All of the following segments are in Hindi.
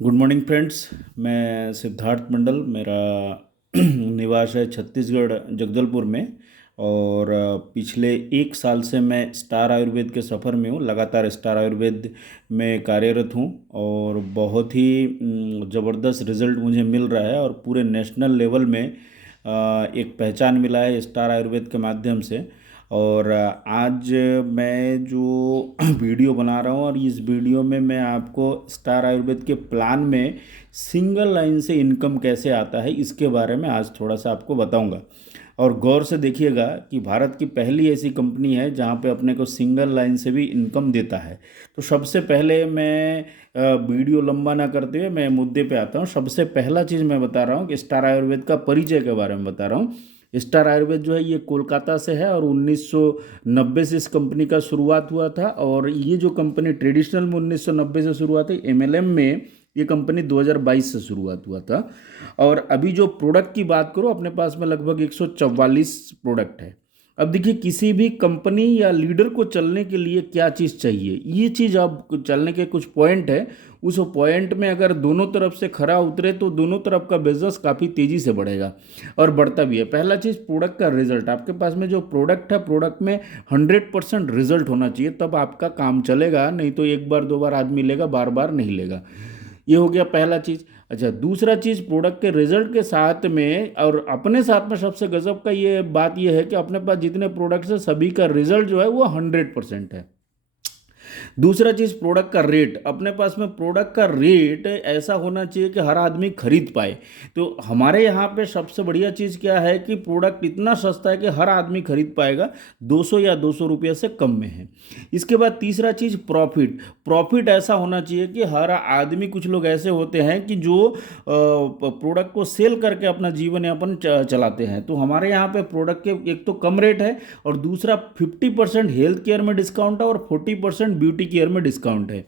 Good morning friends. मैं सिद्धार्थ मंडल, मेरा निवास है छत्तीसगढ़ जगदलपुर में। और पिछले 1 साल से मैं स्टार आयुर्वेद के सफ़र में हूँ। लगातार स्टार आयुर्वेद में कार्यरत हूँ और बहुत ही ज़बरदस्त रिज़ल्ट मुझे मिल रहा है और पूरे नेशनल लेवल में एक पहचान मिला है स्टार आयुर्वेद के माध्यम से। और आज मैं जो वीडियो बना रहा हूँ और इस वीडियो में मैं आपको स्टार आयुर्वेद के प्लान में सिंगल लाइन से इनकम कैसे आता है इसके बारे में आज थोड़ा सा आपको बताऊंगा। और गौर से देखिएगा कि भारत की पहली ऐसी कंपनी है जहाँ पे अपने को सिंगल लाइन से भी इनकम देता है। तो सबसे पहले मैं वीडियो लंबा ना करते हुए मैं मुद्दे पे आता हूँ। सबसे पहला चीज़ मैं बता रहा हूँ कि स्टार आयुर्वेद का परिचय के बारे में बता रहा हूँ। स्टार आयुर्वेद जो है ये कोलकाता से है और 1990 से इस कंपनी का शुरुआत हुआ था। और ये जो कंपनी ट्रेडिशनल में 1990 से शुरुआत हुई, एमएलएम में ये कंपनी 2022 से शुरुआत हुआ था। और अभी जो प्रोडक्ट की बात करो, अपने पास में लगभग 144 प्रोडक्ट है। अब देखिए, किसी भी कंपनी या लीडर को चलने के लिए क्या चीज़ चाहिए, ये चीज़ अब चलने के कुछ पॉइंट है। उस पॉइंट में अगर दोनों तरफ से खरा उतरे तो दोनों तरफ का बिजनेस काफ़ी तेज़ी से बढ़ेगा और बढ़ता भी है। पहला चीज़, प्रोडक्ट का रिजल्ट। आपके पास में जो प्रोडक्ट है, प्रोडक्ट में 100% रिजल्ट होना चाहिए, तब आपका काम चलेगा। नहीं तो एक बार दो बार आदमी लेगा, बार बार नहीं लेगा। ये हो गया पहला चीज़। अच्छा, दूसरा चीज़, प्रोडक्ट के रिजल्ट के साथ में और अपने साथ में सबसे गजब का ये बात ये है कि अपने पास जितने प्रोडक्ट्स है सभी का रिजल्ट जो है वो 100% है। दूसरा चीज़, प्रोडक्ट का रेट। अपने पास में प्रोडक्ट का रेट ऐसा होना चाहिए कि हर आदमी खरीद पाए। तो हमारे यहाँ पे सबसे बढ़िया चीज़ क्या है कि प्रोडक्ट इतना सस्ता है कि हर आदमी खरीद पाएगा, 200 या 200 रुपये से कम में है। इसके बाद तीसरा चीज़, प्रॉफिट। प्रॉफिट ऐसा होना चाहिए कि हर आदमी, कुछ लोग ऐसे होते हैं कि जो प्रोडक्ट को सेल करके अपना जीवन यापन चलाते हैं। तो हमारे यहाँ पे प्रोडक्ट के एक तो कम रेट है और दूसरा 50% हेल्थ केयर में डिस्काउंट है और 40% ब्यूटी केयर में डिस्काउंट है।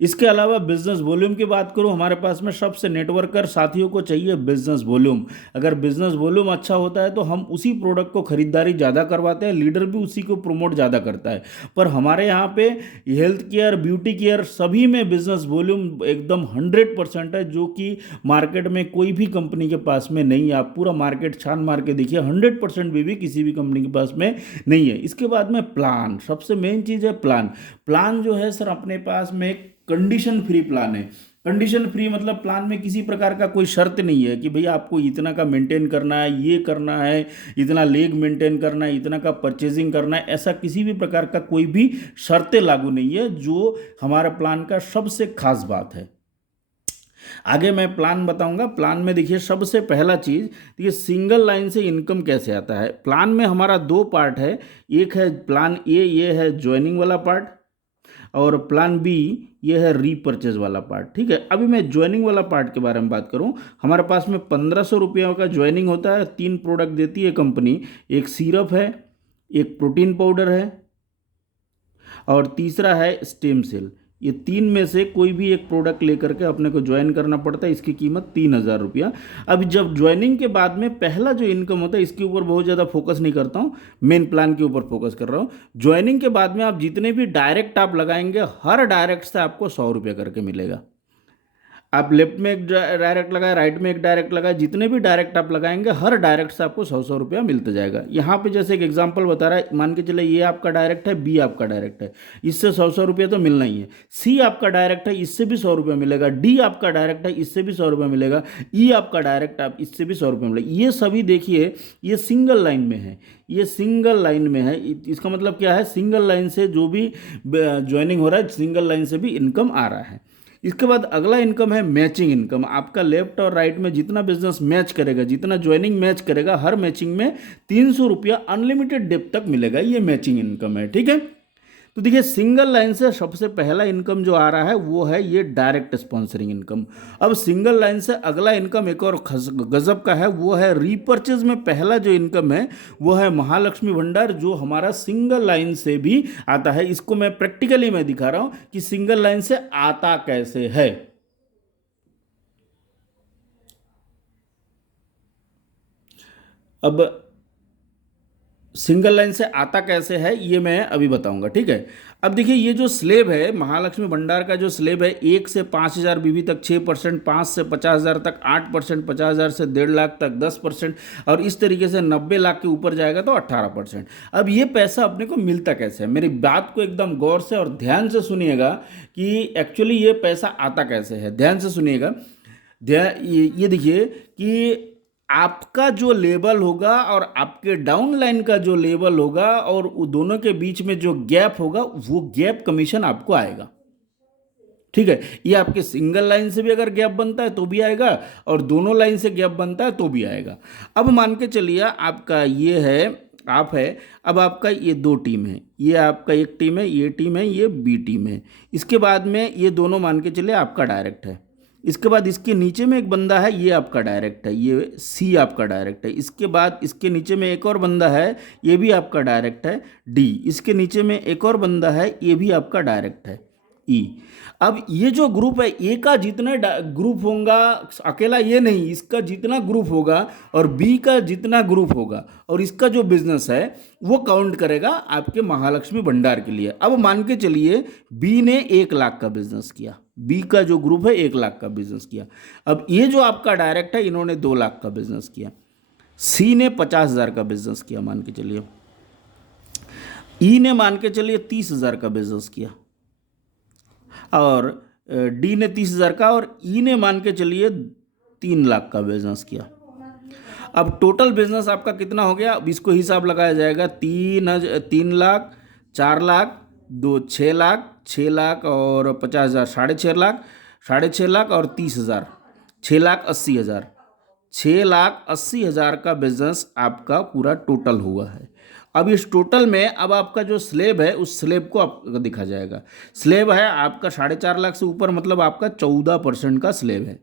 इसके अलावा बिजनेस वॉल्यूम की बात करूं, हमारे पास में सबसे नेटवर्कर साथियों को चाहिए बिजनेस वॉल्यूम। अगर बिजनेस वॉल्यूम अच्छा होता है तो हम उसी प्रोडक्ट को खरीदारी ज़्यादा करवाते हैं, लीडर भी उसी को प्रमोट ज़्यादा करता है। पर हमारे यहाँ पे हेल्थ केयर, ब्यूटी केयर सभी में बिजनेस वॉल्यूम एकदम 100% है, जो कि मार्केट में कोई भी कंपनी के पास में नहीं है। आप पूरा मार्केट छान मार के देखिए, 100% भी किसी भी कंपनी के पास में नहीं है। इसके बाद में प्लान, सबसे मेन चीज़ है प्लान। प्लान जो है सर, अपने पास में कंडीशन फ्री प्लान है। कंडीशन फ्री मतलब प्लान में किसी प्रकार का कोई शर्त नहीं है कि भैया आपको इतना का मेंटेन करना है, ये करना है, इतना लेग मेंटेन करना है, इतना का परचेजिंग करना है। ऐसा किसी भी प्रकार का कोई भी शर्तें लागू नहीं है, जो हमारा प्लान का सबसे खास बात है। आगे मैं प्लान बताऊंगा। प्लान में देखिए, सबसे पहला चीज़, देखिए सिंगल लाइन से इनकम कैसे आता है। प्लान में हमारा दो पार्ट है। एक है प्लान ए, ये है ज्वाइनिंग वाला पार्ट, और प्लान बी ये है रीपर्चेज वाला पार्ट। ठीक है, अभी मैं ज्वाइनिंग वाला पार्ट के बारे में बात करूं। हमारे पास में 1500 रुपये का ज्वाइनिंग होता है। 3 प्रोडक्ट देती है कंपनी। एक सिरप है, एक प्रोटीन पाउडर है और तीसरा है स्टेम सेल। ये तीन में से कोई भी एक प्रोडक्ट लेकर के अपने को ज्वाइन करना पड़ता है। इसकी कीमत 3000 रुपया। अब जब ज्वाइनिंग के बाद में पहला जो इनकम होता है, इसके ऊपर बहुत ज़्यादा फोकस नहीं करता हूँ, मेन प्लान के ऊपर फोकस कर रहा हूँ। ज्वाइनिंग के बाद में आप जितने भी डायरेक्ट आप लगाएंगे, हर डायरेक्ट से आपको 100 रुपये करके मिलेगा। आप लेफ्ट में एक डायरेक्ट लगाए, राइट में एक डायरेक्ट लगाए, जितने भी डायरेक्ट आप लगाएंगे हर डायरेक्ट से आपको 100 100 रुपया मिलता जाएगा। यहाँ पे जैसे एक एग्जांपल बता रहा है, मान के चले ये आपका डायरेक्ट है, बी आपका डायरेक्ट है, इससे 100 100 रुपया तो मिलना ही है। सी आपका डायरेक्ट है, इससे भी 100 रुपया मिलेगा। डी आपका डायरेक्ट है, इससे भी 100 रुपया मिलेगा। ई आपका डायरेक्ट, आप इससे भी 100 रुपया मिलेगा। ये सभी देखिए, ये सिंगल लाइन में है। ये सिंगल लाइन में है। इसका मतलब क्या है, सिंगल लाइन से जो भी ज्वाइनिंग हो रहा है, सिंगल लाइन से भी इनकम आ रहा है। इसके बाद अगला इनकम है मैचिंग इनकम। आपका लेफ्ट और राइट में जितना बिजनेस मैच करेगा, जितना ज्वाइनिंग मैच करेगा, हर मैचिंग में 300 रुपया अनलिमिटेड डेप तक मिलेगा। ये मैचिंग इनकम है। ठीक है, तो देखिए सिंगल लाइन से सबसे पहला इनकम जो आ रहा है वो है ये डायरेक्ट स्पॉन्सरिंग इनकम। अब सिंगल लाइन से अगला इनकम एक और गजब का है, वो है रीपर्चेज में पहला जो इनकम है वो है महालक्ष्मी भंडार, जो हमारा सिंगल लाइन से भी आता है। इसको मैं प्रैक्टिकली मैं दिखा रहा हूं कि सिंगल लाइन से आता कैसे है। अब सिंगल लाइन से आता कैसे है ये मैं अभी बताऊंगा, ठीक है। अब देखिए ये जो स्लेब है महालक्ष्मी भंडार का जो स्लेब है, 1 से 5,000 बीवी तक 6%, 5 से 50,000 तक 8%, 50,000 से 1.5 लाख तक 10%, और इस तरीके से 90 लाख के ऊपर जाएगा तो 18%। अब ये पैसा अपने को मिलता कैसे है, मेरी बात को एकदम गौर से और ध्यान से सुनिएगा कि एक्चुअली ये पैसा आता कैसे है, ध्यान से सुनिएगा। ध्यान ये देखिए कि आपका जो लेवल होगा और आपके डाउन लाइन का जो लेवल होगा और वो दोनों के बीच में जो गैप होगा वो गैप कमीशन आपको आएगा, ठीक है। ये आपके सिंगल लाइन से भी अगर गैप बनता है तो भी आएगा और दोनों लाइन से गैप बनता है तो भी आएगा। अब मान के चलिए आपका ये है, आप है, अब आपका ये दो टीम है, ये आपका एक टीम है, ये टीम है, ये बी टीम है। इसके बाद में ये दोनों मान के चलिए आपका डायरेक्ट है। इसके बाद इसके नीचे में एक बंदा है, ये आपका डायरेक्ट है, ये सी आपका डायरेक्ट है। इसके बाद इसके नीचे में एक और बंदा है, ये भी आपका डायरेक्ट है, डी। इसके नीचे में एक और बंदा है, ये भी आपका डायरेक्ट है, ई। अब ये जो ग्रुप है, ए का जितने ग्रुप होगा, अकेला ये नहीं, इसका जितना ग्रुप होगा और बी का जितना ग्रुप होगा और इसका जो बिजनेस है वो काउंट करेगा आपके महालक्ष्मी भंडार के लिए। अब मान के चलिए बी ने 1 लाख का बिजनेस किया, बी का जो ग्रुप है 1 लाख का बिजनेस किया। अब ये जो आपका डायरेक्ट है इन्होंने 2 लाख का बिजनेस किया। सी ने 50,000 का बिजनेस किया मान के चलिए, ई ने मान के चलिए 30,000 का बिजनेस किया, और डी ने 30,000 का, और ई ने मान के चलिए 3 लाख का बिजनेस किया। अब टोटल बिजनेस आपका कितना हो गया, अब इसको हिसाब लगाया जाएगा। 3 लाख, 4 लाख, 6 लाख, 6 लाख और 50,000, 6.5 लाख, 6.5 लाख और 30,000, 6,80,000, 6,80,000 का बिजनेस आपका पूरा टोटल हुआ है। अब इस टोटल में अब आपका जो स्लेब है उस स्लेब को आपको दिखा जाएगा। स्लेब है आपका 4.5 लाख से ऊपर, मतलब आपका 14% का स्लेब है।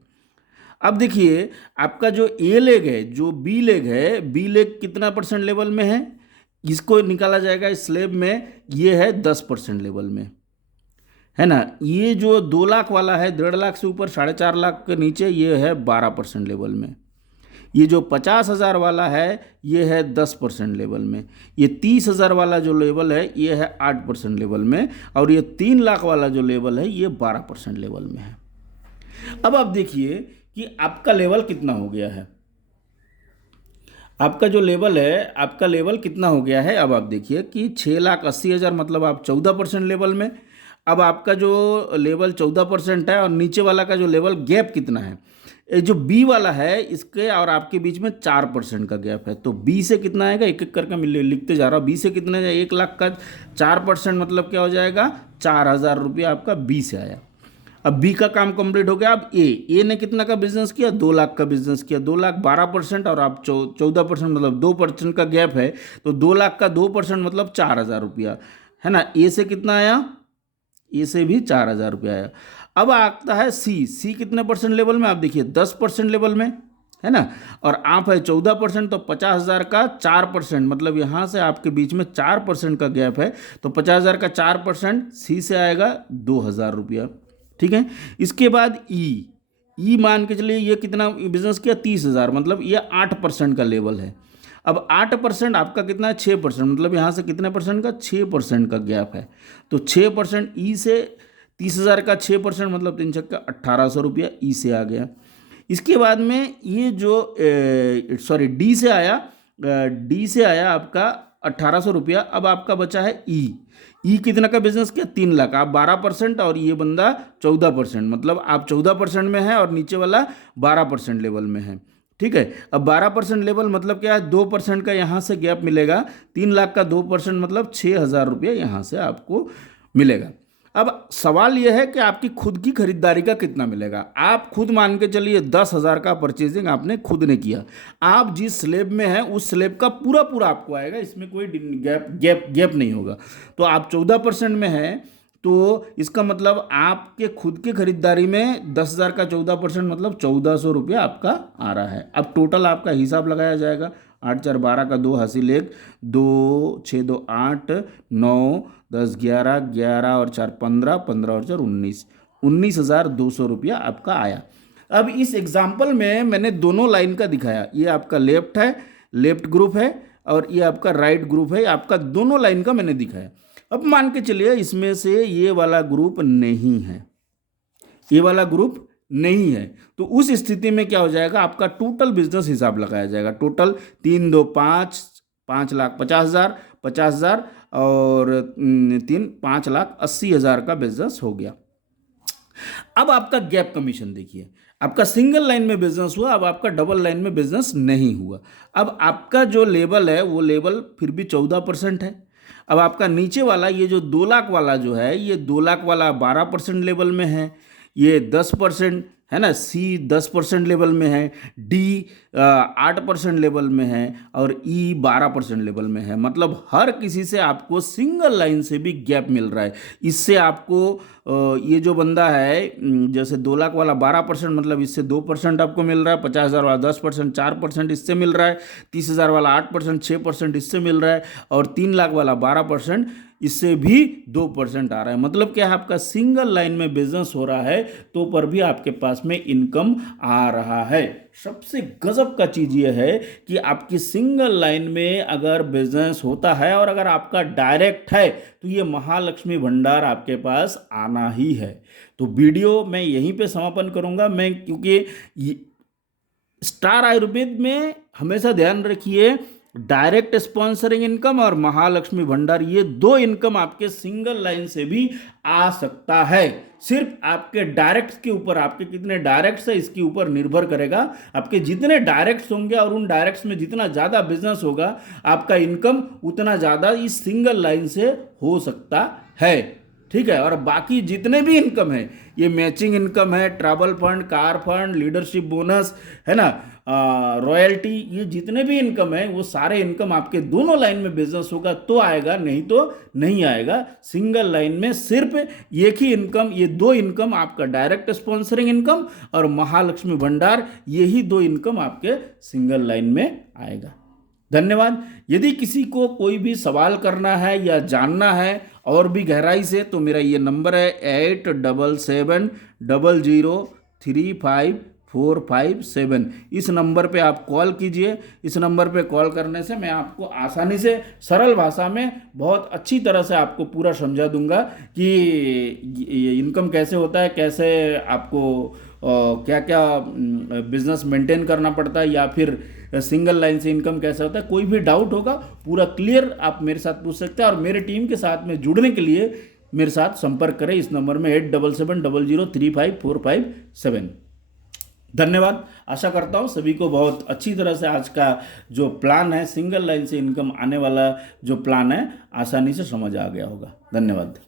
अब देखिए आपका जो ए लेग है, जो बी लेग है, बी लेग कितना परसेंट लेवल में है, इसको निकाला जाएगा इस स्लेब में, ये है 10% लेवल में, है ना। ये जो 2 लाख वाला है, 1.5 लाख से ऊपर 4.5 लाख के नीचे, ये है 12% लेवल में। ये जो 50,000 वाला है ये है 10% लेवल में। ये 30,000 वाला जो लेवल है ये है 8% लेवल में, और ये 3 लाख वाला जो लेवल है ये 12% लेवल में है। अब आप देखिए कि आपका लेवल कितना हो गया है, आपका जो लेवल है, आपका लेवल कितना हो गया है। अब आप देखिए कि 6,80,000 मतलब आप 14% लेवल में। अब आपका जो लेवल 14% है और नीचे वाला का जो लेवल गैप कितना है, जो बी वाला है इसके और आपके बीच में 4% का गैप है। तो बी से कितना आएगा, एक एक करके लिखते जा रहा हूँ। बी से कितना है, 1 लाख का 4% मतलब क्या हो जाएगा, 4,000 रुपया आपका बी से आया। अब बी का काम कंप्लीट हो गया। अब ए ने कितना का बिजनेस किया, 2 लाख का बिजनेस किया। 2 लाख 12% और आप 14% मतलब 2% का गैप है, तो 2 लाख का 2% मतलब 4,000 रुपया, है ना। ए से कितना आया, ए से भी 4,000 रुपया आया। अब आता है सी कितने परसेंट लेवल में, आप देखिए 10% लेवल में, है ना। और आप है 14%, तो 50,000 का 4% मतलब यहाँ से आपके बीच में 4% का गैप है, तो 50,000 का 4% सी से आएगा 2,000 रुपया, ठीक है। इसके बाद ई मान के चलिए ये कितना बिजनेस किया, 30,000, मतलब ये 8% का लेवल है। अब 8% आपका कितना है, 6%, मतलब यहाँ से कितने परसेंट का, 6% का गैप है। तो 6% ई से 30,000 का 6% मतलब 3 छक्का 1,800 रुपया ई से आ गया। इसके बाद में ये जो सॉरी डी से आया आपका 1,800 रुपया। अब आपका बचा है ई कितना का बिजनेस किया, 3 लाख। आप 12% और ये बंदा 14%, मतलब आप 14% में है और नीचे वाला 12% लेवल में है, ठीक है। अब 12% लेवल मतलब क्या है, 2% का यहाँ से गैप मिलेगा। 3 लाख का 2% मतलब 6,000 रुपया यहाँ से आपको मिलेगा। अब सवाल यह है कि आपकी खुद की खरीदारी का कितना मिलेगा। आप खुद मान के चलिए 10,000 का परचेजिंग आपने खुद ने किया, आप जिस स्लेब में हैं उस स्लेब का पूरा पूरा आपको आएगा, इसमें कोई गैप नहीं होगा। तो आप 14% में हैं, तो इसका मतलब आपके खुद की खरीदारी में 10,000 का 14% मतलब 1,400 रुपया आपका आ रहा है। अब टोटल आपका हिसाब लगाया जाएगा। 8 4 12 का 2 हासिल 1, 2 6 2 8 9 10 11 11 और 4 15 15 और 4 19, 19,200 रुपया आपका आया। अब इस एग्जाम्पल में मैंने दोनों लाइन का दिखाया, ये आपका लेफ्ट है, लेफ्ट ग्रुप है, और ये आपका राइट ग्रुप है, आपका दोनों लाइन का मैंने दिखाया। अब मान के चलिए इसमें से ये वाला ग्रुप नहीं है, ये वाला ग्रुप नहीं है, तो उस स्थिति में क्या हो जाएगा, आपका टोटल बिजनेस हिसाब लगाया जाएगा। टोटल 3 2 5, 5,50,000, 50,000 और 3 5,80,000 का बिजनेस हो गया। अब आपका गैप कमीशन देखिए, आपका सिंगल लाइन में बिजनेस हुआ, अब आपका डबल लाइन में बिजनेस नहीं हुआ। अब आपका जो लेवल है वो लेवल फिर भी 14% है। अब आपका नीचे वाला ये जो 2 लाख वाला जो है, ये 2 लाख वाला 12% लेवल में है, ये 10% है ना, सी 10% लेवल में है, डी 8% लेवल में है और ई 12% लेवल में है। मतलब हर किसी से आपको सिंगल लाइन से भी गैप मिल रहा है। इससे आपको ये जो बंदा है जैसे 2 लाख वाला 12%, मतलब इससे 2% आपको मिल रहा है, 50,000 वाला 10%, 4% इससे मिल रहा है, 30,000 वाला 8%, 6% इससे मिल रहा है और 3 लाख वाला 12%, इससे भी 2% आ रहा है। मतलब क्या है, आपका सिंगल लाइन में बिजनेस हो रहा है तो पर भी आपके पास में इनकम आ रहा है। सबसे गजब का चीज यह है कि आपकी सिंगल लाइन में अगर बिजनेस होता है और अगर आपका डायरेक्ट है तो ये महालक्ष्मी भंडार आपके पास आना ही है। तो वीडियो मैं यहीं पे समापन करूंगा मैं, क्योंकि स्टार आयुर्वेद में हमेशा ध्यान रखिए, डायरेक्ट स्पॉन्सरिंग इनकम और महालक्ष्मी भंडार, ये 2 इनकम आपके सिंगल लाइन से भी आ सकता है। सिर्फ आपके डायरेक्ट्स के ऊपर, आपके कितने डायरेक्ट्स है इसके ऊपर निर्भर करेगा। आपके जितने डायरेक्ट्स होंगे और उन डायरेक्ट्स में जितना ज़्यादा बिजनेस होगा, आपका इनकम उतना ज़्यादा इस सिंगल लाइन से हो सकता है। ठीक है, और बाकी जितने भी इनकम है, ये मैचिंग इनकम है, travel fund, car fund, leadership bonus है ना, रॉयल्टी, ये जितने भी इनकम है वो सारे इनकम आपके दोनों लाइन में बिजनेस होगा तो आएगा, नहीं तो नहीं आएगा। सिंगल लाइन में सिर्फ एक ही इनकम, ये 2 इनकम, आपका डायरेक्ट स्पॉन्सरिंग इनकम और महालक्ष्मी भंडार, यही 2 इनकम आपके सिंगल लाइन में आएगा। धन्यवाद। यदि किसी को कोई भी सवाल करना है या जानना है और भी गहराई से तो मेरा ये नंबर है 877700354557। इस नंबर पे आप कॉल कीजिए। इस नंबर पे कॉल करने से मैं आपको आसानी से सरल भाषा में बहुत अच्छी तरह से आपको पूरा समझा दूंगा कि इनकम कैसे होता है, कैसे आपको क्या क्या बिजनेस मेंटेन करना पड़ता है, या फिर सिंगल लाइन से इनकम कैसे होता है। कोई भी डाउट होगा पूरा क्लियर आप मेरे साथ पूछ सकते हैं और मेरे टीम के साथ में जुड़ने के लिए मेरे साथ संपर्क करें इस नंबर में 8770035457। धन्यवाद। आशा करता हूँ सभी को बहुत अच्छी तरह से आज का जो प्लान है, सिंगल लाइन से इनकम आने वाला जो प्लान है, आसानी से समझ आ गया होगा। धन्यवाद।